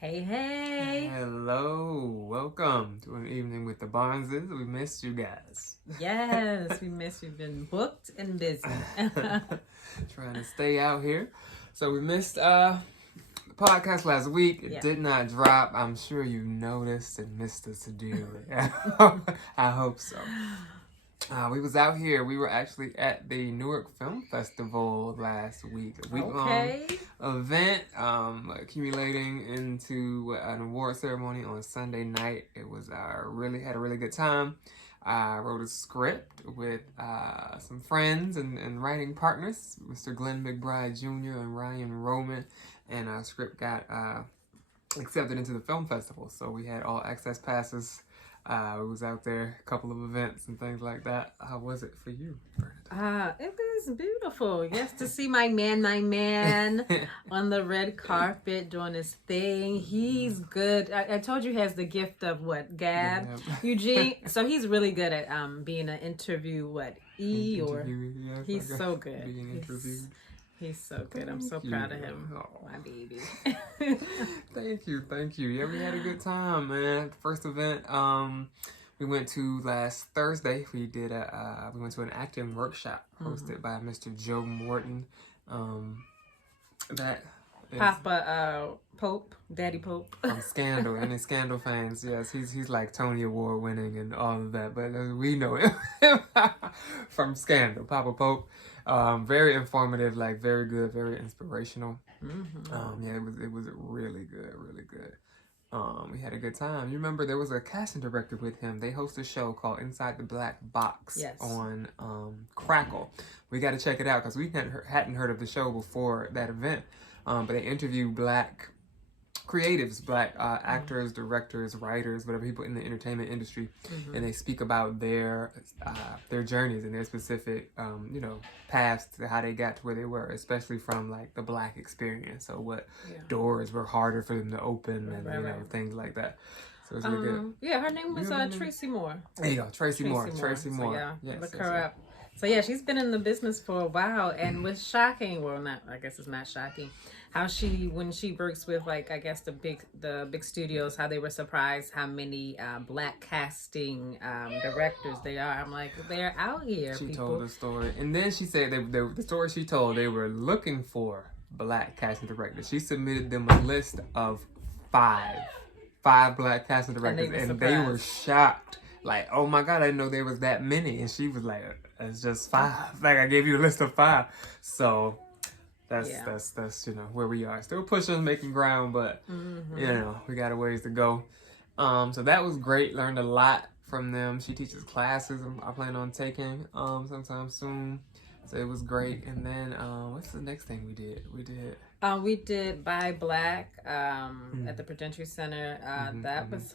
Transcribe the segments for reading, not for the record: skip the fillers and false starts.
Hey, hey. Hello. Welcome to an evening with the Barneses. We missed you guys. Yes, we missed you. Been booked and busy. Trying to stay out here. So we missed the podcast last week. It did not drop. I'm sure you noticed and missed us to do it. I hope so. We was out here. We were actually at the Newark Film Festival last week. A week-long event, accumulating into an award ceremony on Sunday night. It was had a really good time. I wrote a script with some friends and writing partners, Mr. Glenn McBride Jr. and Ryan Roman, and our script got accepted into the film festival. So we had all access passes. We was out there, a couple of events and things like that. How was it for you, Bernadette? It was beautiful. Yes, to see my man on the red carpet doing his thing. He's good. I told you he has the gift of Gab? Yeah. Eugene. So he's really good at being an he's so good. Being interviewed. He's so good. I'm so proud of him. Oh. My baby. Thank you. Yeah, we had a good time, man. First event we went to last Thursday. We went to an acting workshop hosted by Mr. Joe Morton. That is Papa Pope, Daddy Pope. From Scandal, and his Scandal fans, yes, he's like Tony Award winning and all of that, but we know him from Scandal, Papa Pope. Very informative, like very good, very inspirational. Yeah, it was really good. We had a good time. You remember there was a casting director with him. They host a show called Inside the Black Box on Crackle. We got to check it out because we hadn't heard of the show before that event. But they interview Black creatives, Black actors, directors, writers, whatever, people in the entertainment industry, and they speak about their journeys and their specific paths to how they got to where they were, especially from like the Black experience. So what doors were harder for them to open, and things like that. So it's really good. Yeah, her name was Tracy Moore. There you go, Tracy Moore. So, look her up. So yeah, she's been in the business for a while, and what's shocking, I guess it's not shocking, how when she works with the big studios, how they were surprised how many Black casting directors they are. I'm like, they're out here. She told the story, and then she said the story she told, they were looking for Black casting directors. She submitted them a list of five Black casting directors, and they were shocked. Like, oh my God, I didn't know there was that many. And she was like, it's just 5. Like, I gave you a list of 5. So that's where we are. Still pushing, making ground, but we got a ways to go. So that was great. Learned a lot from them. She teaches classes I plan on taking sometime soon. So it was great. And then what's the next thing we did? We did Buy Black at the Prudential Center. That was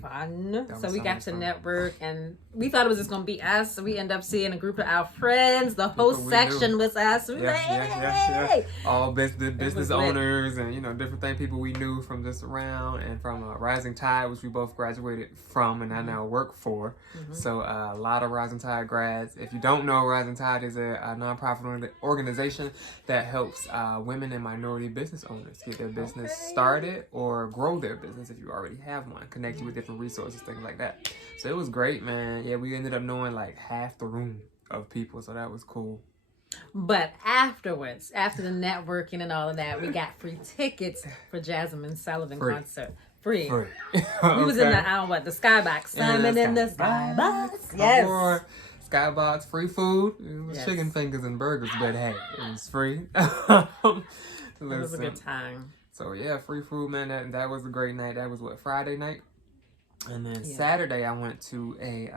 fun. So we got to network, and we thought it was just going to be us. So we end up seeing a group of our friends. The whole section was us. Yeah. All business owners and, different things, people we knew from just around, and from Rising Tide, which we both graduated from and I now work for. So a lot of Rising Tide grads. If you don't know, Rising Tide is a nonprofit organization that helps women and minority business owners get their business started or grow their business if you already have one. Connect you with different resources, things like that. So it was great, man. Yeah, we ended up knowing like half the room of people, so that was cool. But afterwards, after the networking and all of that, we got free tickets for Jasmine Sullivan concert. Free. We was in the Skybox. Simon in the Skybox. Yes. Skybox, free food. It was chicken fingers and burgers, but hey, it was free. It was a good time. So yeah, free food, man. That was a great night. That was Friday night, and then Saturday I went to a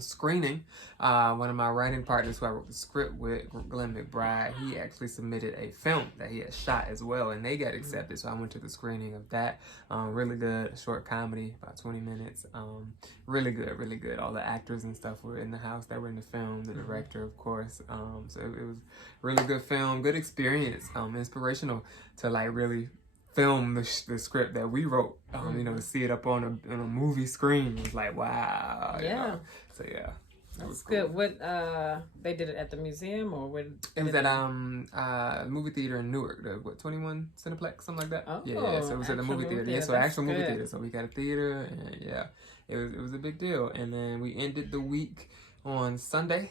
screening. One of my writing partners who I wrote the script with, Glenn McBride, he actually submitted a film that he had shot as well, and they got accepted. So I went to the screening of that. Really good, short comedy, about 20 minutes. Really good. All the actors and stuff were in the house that were in the film. The director, of course. So it was really good film, good experience. Inspirational to like really film the script that we wrote. To see it up on a movie screen was like, wow. So yeah. That's good. What they did it at the museum or what? It was at movie theater in Newark, the 21 Cineplex, something like that. Oh, Yeah, so it was at the movie theater. Yeah, so that's actual movie good. theater. So we got a theater, and yeah, it was a big deal. And then we ended the week on Sunday.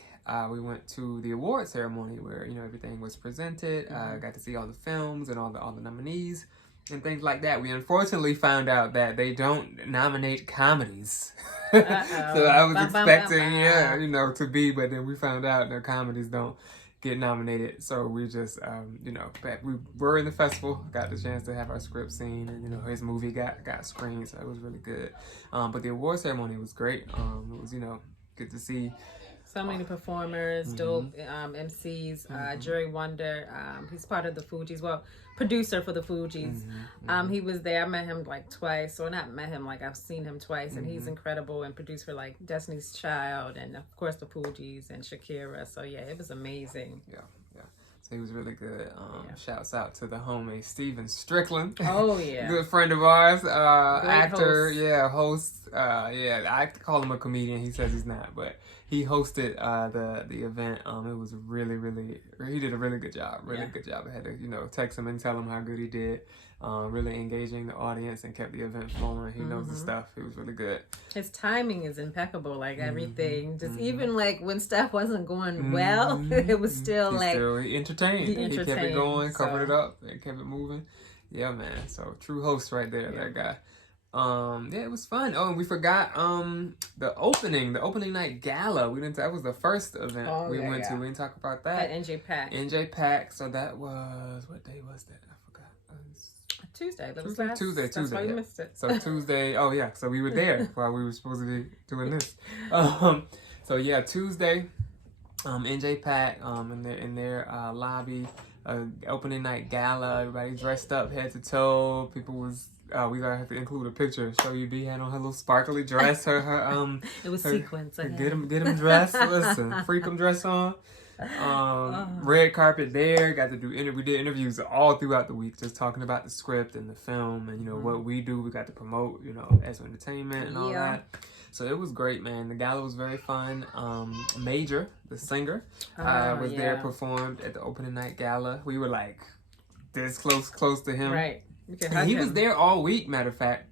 We went to the award ceremony where everything was presented. Got to see all the films and all the nominees and things like that. We unfortunately found out that they don't nominate comedies. So I was expecting, to be, but then we found out that comedies don't get nominated. So we just, we were in the festival, got the chance to have our script seen, and his movie got screened, so it was really good. But the award ceremony was great. It was, good to see. So many performers, dope MCs, Jerry Wonder, he's part of the Fugees, producer for the Fugees. He was there. I met him like twice, or not met him, like I've seen him twice, and he's incredible and produced for like Destiny's Child and of course the Fugees and Shakira. So yeah, it was amazing. Yeah. So he was really good. Shouts out to the homie Steven Strickland. Oh yeah. Good friend of ours, actor, host. host. I call him a comedian. He says he's not, but he hosted the event. It was really, he did a really good job. Good job. I had to text him and tell him how good he did. Really engaging the audience and kept the event flowing. He knows the stuff. It was really good. His timing is impeccable. Like everything, just even like when stuff wasn't going well, it was still he entertained. He kept it going, covered it up, and kept it moving. Yeah, man. So true host right there, that guy. It was fun. Oh, and we forgot the opening night gala. That was the first event we went to. We didn't talk about that. At NJ Pack. So that was, what day was that? I forgot. Tuesday. Tuesday. That's why you missed it. So Tuesday. Oh yeah. So we were there while we were supposed to be doing this. So yeah, Tuesday. NJ Pack. In their lobby. Opening night gala. Everybody dressed up head to toe. People was. We gotta have to include a picture. Show you B had on her little sparkly dress. Her it was sequins. Get him dressed. Listen, freak him dress on. Red carpet there. Got to do we did interviews all throughout the week, just talking about the script and the film and what we do. We got to promote as entertainment and all that. So it was great, man. The gala was very fun. Major, the singer, was there, performed at the opening night gala. We were like this close to him. Right. And he was there all week, matter of fact.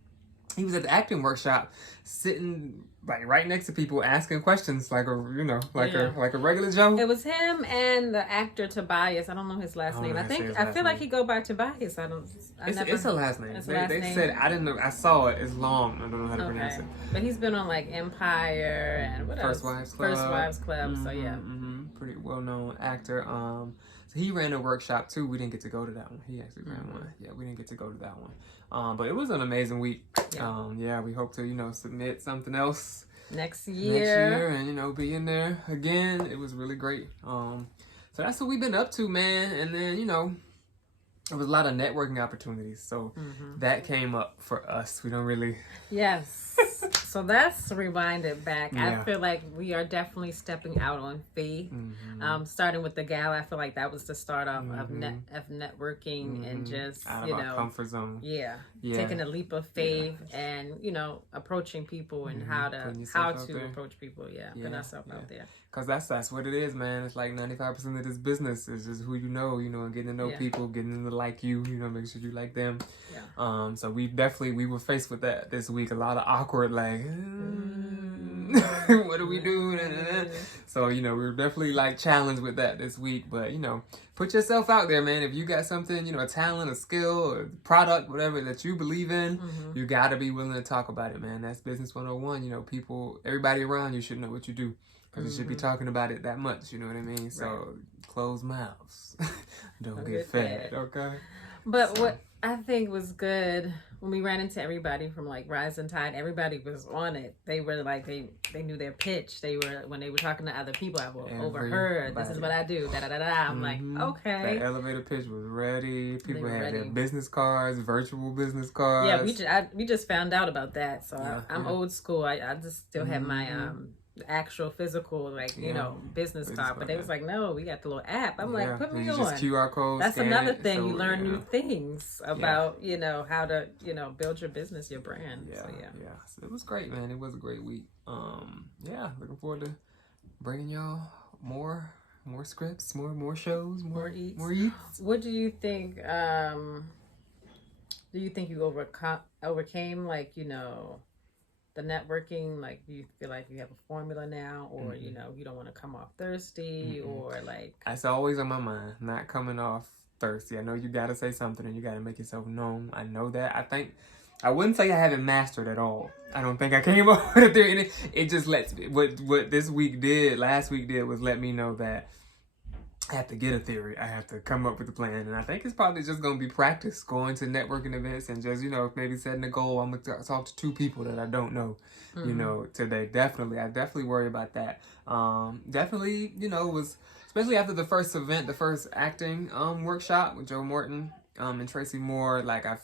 He was at the acting workshop, sitting like right next to people, asking questions like a regular Joe. It was him and the actor Tobias. I don't know his last name. I feel like he go by Tobias. It's a last name. They said I didn't know. I saw it. It's long. I don't know how to pronounce it. But he's been on like Empire and what else? First Wives Club. So yeah, pretty well known actor. So he ran a workshop too. We didn't get to go to that one. He actually ran one. Yeah, we didn't get to go to that one. But it was an amazing week. Yeah. We hope to submit something else next year and be in there again. It was really great. So that's what we've been up to, man. And then there was a lot of networking opportunities. So that came up for us. We don't really. Yes. So that's rewind it back. Yeah. I feel like we are definitely stepping out on faith. Starting with the gala, I feel like that was the start of networking and just out of our comfort zone. Yeah, taking a leap of faith and approaching people and how to approach people. Put ourselves out there. Cause that's what it is, man. It's like 95% of this business is just who and getting to know people, getting them to like you. Make sure you like them. Yeah. So we were faced with that this week. A lot of awkward, like, what do we do? So we were definitely like challenged with that this week. But put yourself out there, man. If you got something, a talent, a skill, a product, whatever that you believe in, you gotta be willing to talk about it, man. That's business 101. People, everybody around you should know what you do. Because you should be talking about it that much, you know what I mean? So, closed mouths don't get fed, okay? But what I think was good, when we ran into everybody from like Rise and Tide, everybody was on it. They were like, they knew their pitch. When they were talking to other people, I overheard, this is what I do, da-da-da-da. I'm like, okay. That elevator pitch was ready. People had their business cards, virtual business cards. Yeah, we just found out about that. So I'm old school. I just still have my... actual physical business card, but they was like, no, we got the little app. I'm like, put me on. Just QR code. That's another thing. You learn new things about how to build your business, your brand. So it was great, man. It was a great week. Looking forward to bringing y'all more scripts, more shows, More eats. more eats. What do you think? Do you think you overcame, like, you know, the networking? Like, do you feel like you have a formula now, or you know, you don't want to come off thirsty, or like? It's always on my mind, not coming off thirsty. I know you got to say something and you got to make yourself known. I know that. I think I wouldn't say I haven't mastered at all. I don't think I came up with a theory, and it just lets me. What this week did, last week did, was let me know that I have to get a theory. I have to come up with a plan. And I think it's probably just going to be practice, going to networking events and just, you know, maybe setting a goal. I'm going to talk to 2 people that I don't know, you know, today. I definitely worry about that. Definitely, you know, was, especially after the first event, the first acting workshop with Joe Morton and Tracy Moore, like I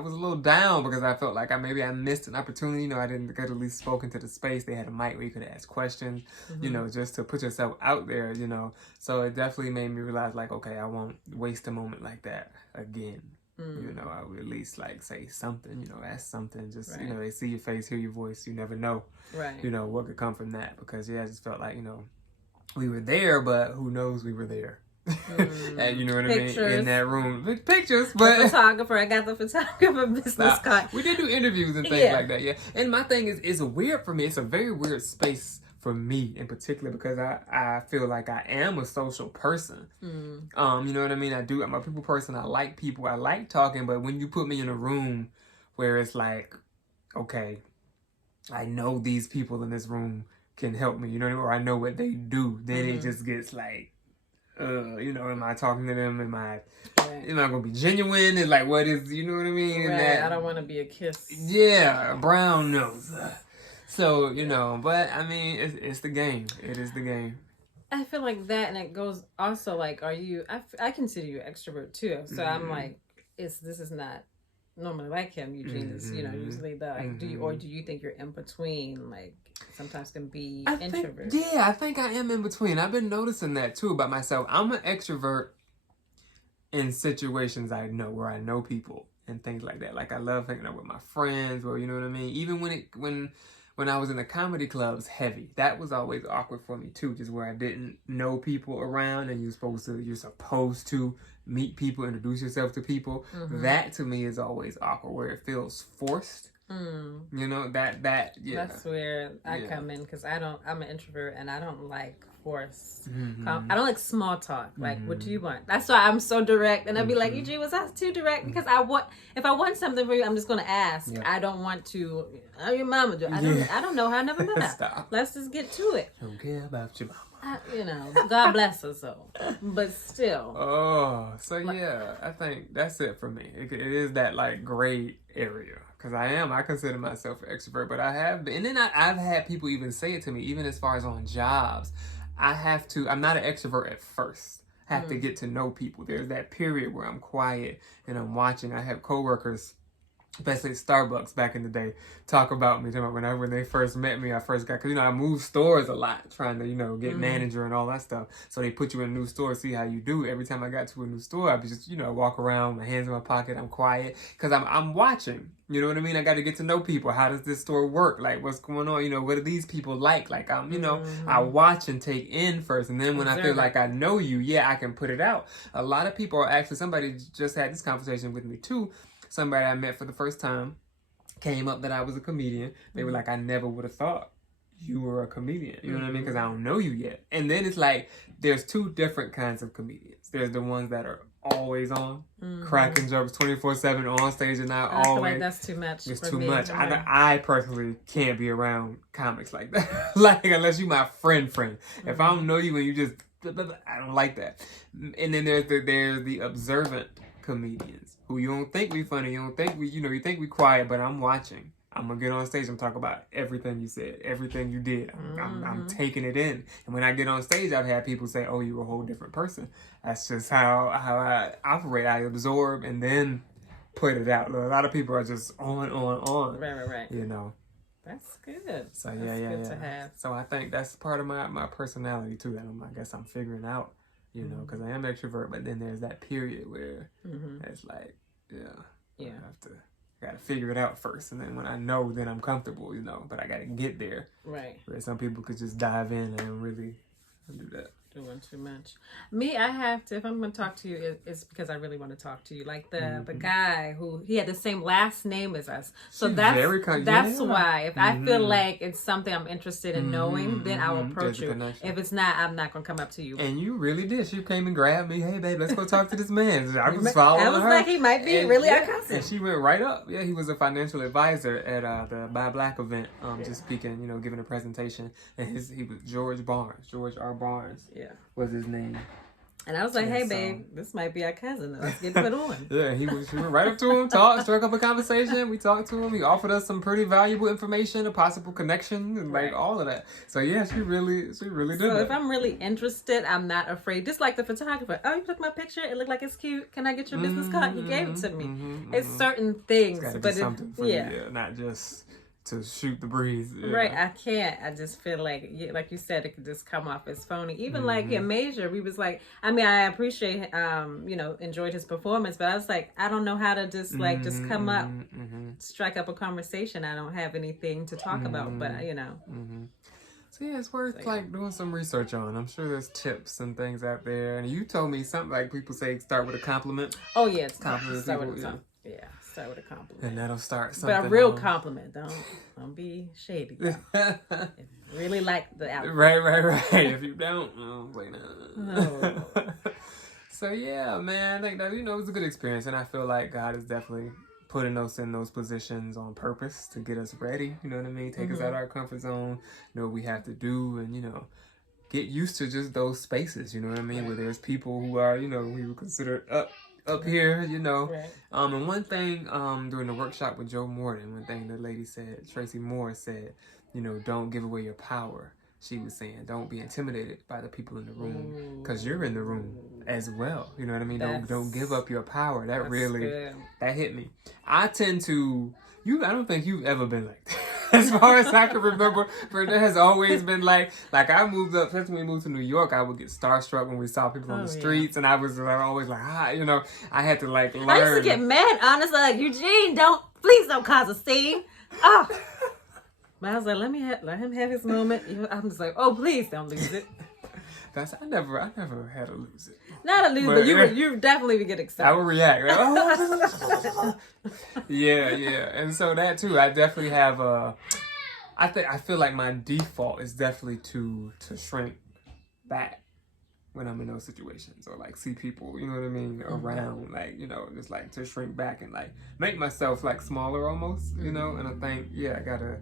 was a little down because I felt like I missed an opportunity. You know, I didn't get at least spoken to the space. They had a mic where you could ask questions, you know, just to put yourself out there, you know. So it definitely made me realize, like, okay, I won't waste a moment like that again. You know, I would at least like say something, you know, ask something. Just, you know, they see your face, hear your voice. You never know, you know, what could come from that. Because, yeah, I just felt like, you know, we were there, but who knows we were there. And you know what Pictures. I mean? In that room. Pictures, but... The photographer. I got the photographer business card. We did do interviews and things like that, yeah. And my thing is, it's weird for me. It's a very weird space for me in particular because I feel like I am a social person. You know what I mean? I'm a people person. I like people. I like talking. But when you put me in a room where it's like, okay, I know these people in this room can help me, you know what I mean? Or I know what they do. Then it just gets like, you know, am I talking to them? Am I gonna be genuine? And like, what is, you know what I mean? Right. That, I don't want to be a kiss. Yeah, brown nose. So, you know, but I mean, it's the game. It is the game. I feel like that, and it goes also like, are you? I consider you an extrovert too. So I'm like, this is not normally like him. Eugene is, you know, usually the like. Do you think you're in between? Like sometimes can be introvert. I think I am in between. I've been noticing that too about myself. I'm an extrovert in situations I know where I know people and things like that. Like I love hanging out with my friends, or you know what I mean. Even when I was in the comedy clubs, heavy, that was always awkward for me too. Just where I didn't know people around, and you're supposed to meet people, introduce yourself to people. That to me is always awkward, where it feels forced. You know, that That's where I come in, because I'm an introvert and I don't like force. I don't like small talk. Like, what do you want? That's why I'm so direct, and I'd be like, Eugene, was that too direct? Because if I want something from you, I'm just gonna ask. I don't want to. How your mama do? I don't know her. I never met her. Let's just get to it. Don't care about your mama. You know, God bless her, so. But still. Oh, so yeah, I think that's it for me. It is that like gray area. Because I consider myself an extrovert, but I have been. And then I've had people even say it to me, even as far as on jobs. I'm not an extrovert at first. I have to get to know people. There's that period where I'm quiet and I'm watching. I have coworkers, especially at Starbucks back in the day, talk about me. When they first met me, because, you know, I moved stores a lot, trying to, you know, get manager and all that stuff. So they put you in a new store, see how you do. Every time I got to a new store, I would just, you know, walk around, my hands in my pocket, I'm quiet, because I'm watching. You know what I mean? I got to get to know people. How does this store work? Like, what's going on? You know, what are these people like? Like, you know, I watch and take in first. And then when I feel like I know you, I can put it out. A lot of people are actually, somebody just had this conversation with me too. Somebody I met for the first time came up that I was a comedian. They were like, I never would have thought you were a comedian. You know what I mean? Because I don't know you yet. And then it's like, there's 2 different kinds of comedians. There's the ones that are always on, cracking jokes 24/7 on stage and not always. I feel like that's too much. It's for too me. much. I personally can't be around comics like that. Like, unless you my friend. If I don't know you and you just, I don't like that. And then there's the observant comedians who you don't think we funny, you don't think we, you know, you think we quiet, but I'm watching. I'm gonna get on stage and talk about everything you said, everything you did. I'm taking it in. And when I get on stage, I've had people say, "Oh, you're a whole different person." That's just how I operate. I absorb and then put it out. A lot of people are just on. Right. You know. That's good. So that's good to have. So I think that's part of my personality too. That I guess I'm figuring out. You know, because I am extrovert, but then there's that period where it's like, I have to I gotta figure it out first, and then when I know, then I'm comfortable, you know. But I gotta get there. Right. Where some people could just dive in and really do that. Doing too much. Me, I have to. If I'm going to talk to you, it's because I really want to talk to you. Like the guy who he had the same last name as us, so that's why. If I feel like it's something I'm interested in knowing, then I'll approach you. If it's not, I'm not going to come up to you. And you really did. She came and grabbed me. Hey, babe, let's go talk to this man. I was following her. I was like, he might be really our cousin. And she went right up. Yeah, he was a financial advisor at the Buy Black event. Just speaking, you know, giving a presentation. And he was George R. Barnes. Yeah. Was his name. And I was like, hey, babe, this might be our cousin. Let's get put on. Yeah, she went right up to him, struck up a conversation. We talked to him. He offered us some pretty valuable information, a possible connection, and like all of that. So yeah, she really did So if I'm really interested, I'm not afraid. Just like the photographer. Oh, you took my picture. It looked like it's cute. Can I get your business card? He gave it to me. It's certain things. It's but something for you, not just to shoot the breeze. Yeah. Right, I can't. I just feel like you said, it could just come off as phony. Even like in Major, we was like, I mean, I appreciate, you know, enjoyed his performance, but I was like, I don't know how to just like, just come up, strike up a conversation. I don't have anything to talk about, but you know. So yeah, it's worth like doing some research on. I'm sure there's tips and things out there. And you told me something like people say start with a compliment. Oh yeah, it's compliment. Start with a start with a compliment. And that'll start something. But a real compliment. Don't be shady. Really like the outfit. Right. If you don't, wait no. So yeah, man, I think that, you know, it was a good experience, and I feel like God is definitely putting us in those positions on purpose to get us ready. You know what I mean? Take us out of our comfort zone. You know what we have to do, and you know, get used to just those spaces. You know what I mean? Where there's people who are, you know, we would consider up here, you know. And one thing during the workshop with Joe Morton, one thing the lady said, Tracy Moore said, you know, don't give away your power. She was saying, don't be intimidated by the people in the room, because you're in the room as well. You know what I mean? Don't give up your power. That really that hit me. I tend to I don't think you've ever been like that. As far as I can remember, but there has always been like I moved up, since we moved to New York, I would get starstruck when we saw people on the streets, and I was always like, you know, I had to like learn. I used to get mad, honestly, like, Eugene, please don't cause a scene. Oh. But I was like, let him have his moment. I'm just like, oh, please don't lose it. I never had to lose it. Not a lose, but you definitely would get excited. I would react. Right? Oh. Yeah. And so that too, I definitely have I feel like my default is definitely to shrink back when I'm in those situations, or like see people, you know what I mean, around, like, you know, just like to shrink back and like make myself like smaller almost, you know. And I think, I gotta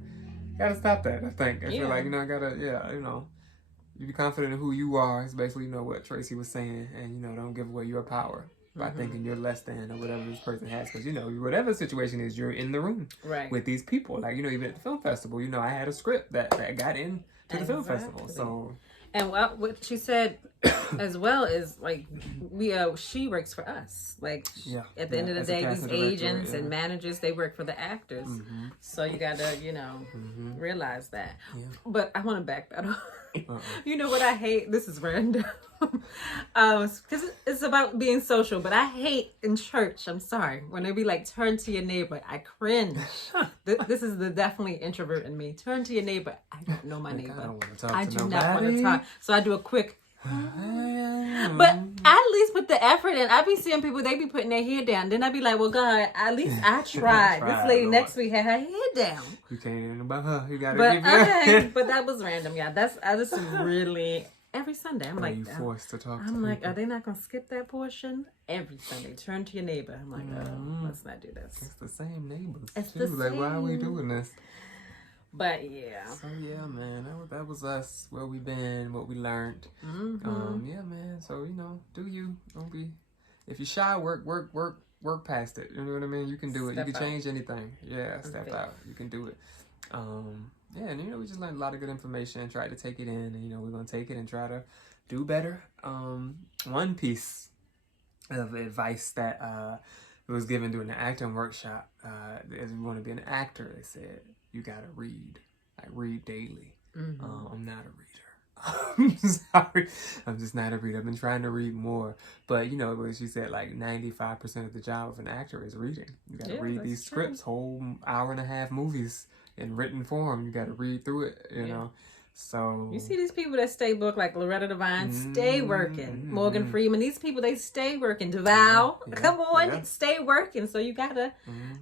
stop that. I think I feel like, you know, I gotta, you know, you be confident in who you are. It's basically, you know, what Tracy was saying, and you know, don't give away your power by thinking you're less than or whatever this person has, because you know, whatever the situation is, you're in the room with these people. Like, you know, even at the film festival, you know, I had a script that got in to the film festival, so. And what she said as well is like she works for us. Like at the end of the day, these agents and managers, they work for the actors. So you gotta, you know, realize that. But I want to backpedal. You know what I hate? This is random. Because it's about being social, but I hate in church, I'm sorry, when they be like, turn to your neighbor, I cringe. This is the definitely introvert in me. Turn to your neighbor. I don't know my neighbor. I do not want to talk. So I do a quick but at least put the effort in. I be seeing people, they be putting their head down. Then I be like, well, God, at least I tried. This lady next week had her head down. You can't even about her. You gotta but that was random. Yeah, I just really every Sunday. I'm like, you forced to talk. I'm like, are they not gonna skip that portion? Every Sunday, turn to your neighbor. I'm like, let's not do this. It's the same neighbors. It's too. Like, why are we doing this? But yeah. So yeah, man, that was us. Where we been, what we learned. Yeah, man. So you know, do you? Don't be. If you shy, work past it. You know what I mean? You can do it. You can change anything. Yeah, step out. You can do it. Yeah, and you know, we just learned a lot of good information. Tried to take it in, and you know, we're gonna take it and try to do better. One piece of advice that was given during the acting workshop, as we want to be an actor, they said, you gotta read. Like, read daily. I'm not a reader. I'm sorry. I'm just not a reader. I've been trying to read more. But, you know, what she said, like 95% of the job of an actor is reading. You got to read these scripts, whole hour and a half movies in written form. You got to read through it, you know. So you see these people that stay booked, like Loretta Devine, stay working. Morgan Freeman, these people, they stay working. Duval, come on, stay working. So you gotta,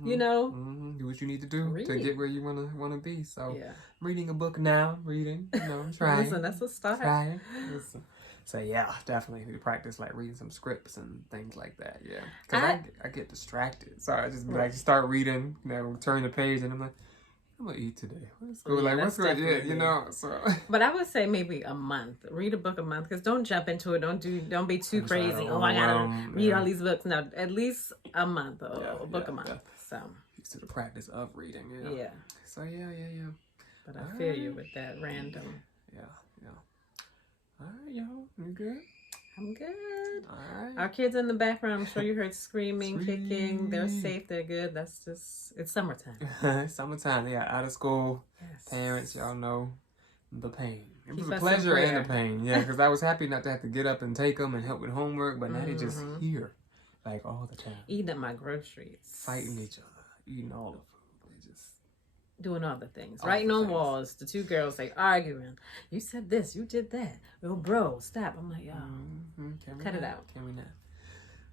you know, do what you need to do to get where you wanna be. So yeah. reading a book now, you know, I'm trying. Listen, that's a start. Trying. Listen. So yeah, definitely need to practice like reading some scripts and things like that. Yeah, because I get distracted. So I just like start reading, you know, turn the page, and I'm like, I'm gonna eat today. Let's go. Like, what's good? Yeah, you know. So, but I would say maybe a month. Read a book a month, because don't jump into it. Don't be too crazy. Oh, I gotta read all these books. No, at least a month or a book a month. So used to the practice of reading. Yeah. So yeah. But I feel you with that random. Yeah. All right, y'all. You good? I'm good. All right. Our kids in the background, I'm sure you heard screaming, kicking. They're safe. They're good. That's just, it's summertime. Summertime, yeah. Out of school. Yes. Parents, y'all know the pain. It was a us pleasure and a pain. Yeah, because I was happy not to have to get up and take them and help with homework, but now they just here, like all the time. Eating up my groceries. Fighting each other. Eating all the food. They just... doing all the things. Writing on walls. The two girls, like, arguing. You said this. You did that. Oh, bro, stop. I'm like, yo, cut it out. Can we not?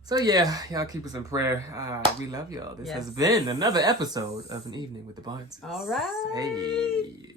So, yeah, y'all keep us in prayer. We love y'all. This has been another episode of An Evening with the Barnes. All right. Hey.